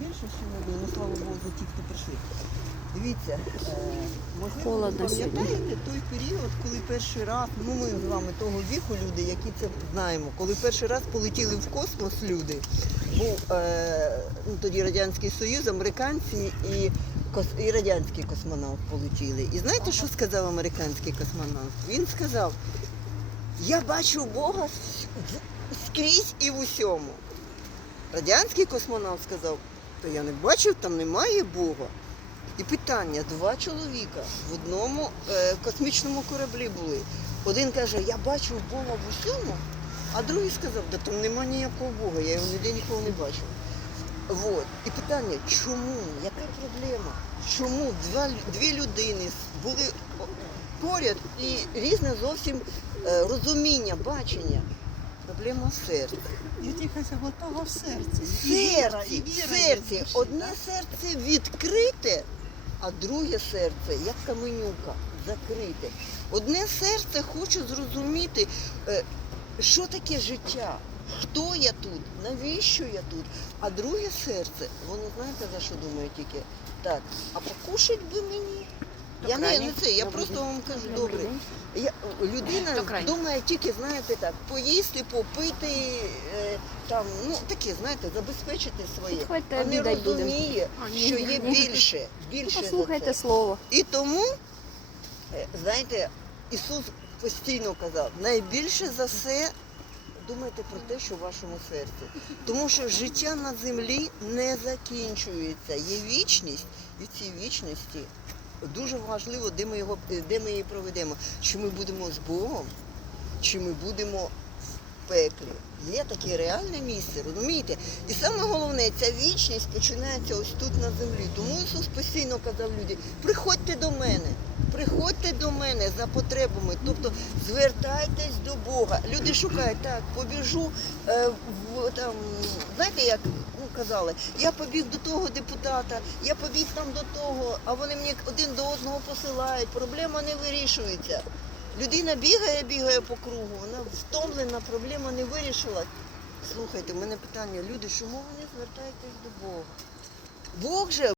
більше, ми ну слава Богу, за ті, хто прийшли. Дивіться, е, можливо, ви пам'ятаєте той період, коли перший раз, ну ми з вами того віку люди, які це знаємо, коли перший раз полетіли в космос люди, був е, ну, тоді Радянський Союз, американці і, і радянський космонавт полетіли. І знаєте, що сказав американський космонавт? Він сказав, я бачу Бога скрізь і в усьому. Радянський космонавт сказав, то я не бачив, там немає Бога. І питання: два чоловіка в одному е, космічному кораблі були. Один каже, я бачив Бога в усьому, а другий сказав, да там нема ніякого Бога, я його ніде ніколи не бачив. Вот. І питання, чому? Яка проблема? Чому два, дві людини були поряд і різне зовсім е, розуміння, бачення? Проблема в серці. І тільки цього того в серці. Серці, серці. Одне серце відкрите, а друге серце, як каменюка, закрите. Одне серце хоче зрозуміти, е, що таке життя, хто я тут, навіщо я тут. А друге серце, воно знаєте за що думає тільки? Так, а покушать би мені. Я не, не це, я просто вам кажу, добре. Я, людина думає тільки, знаєте, так, поїсти, попити, е, там, ну таке, знаєте, забезпечити своє. Давайте а не обідать будемо. розуміє, А, ні, що є більше, більше за Послухайте слово. І тому, е, знаєте, Ісус постійно казав, найбільше за все думайте про те, що в вашому серці. Тому що життя на землі не закінчується. Є вічність, і в цій вічності дуже важливо, де ми, його, де ми її проведемо. Чи ми будемо з Богом, чи ми будемо пеклі. Є таке реальне місце, розумієте? І саме головне, ця вічність починається ось тут на землі. Тому Ісус постійно казав людям, приходьте до мене, приходьте до мене за потребами, тобто звертайтесь до Бога. Люди шукають, так, побіжу е, в там, знаєте, як ну, казали, я побіг до того депутата, я побіг там до того, а вони мені один до одного посилають, проблема не вирішується. Людина бігає, бігає по кругу, вона втомлена, проблема не вирішила. Слухайте, у мене питання, люди, чому ви не звертаєтесь до Бога? Бог же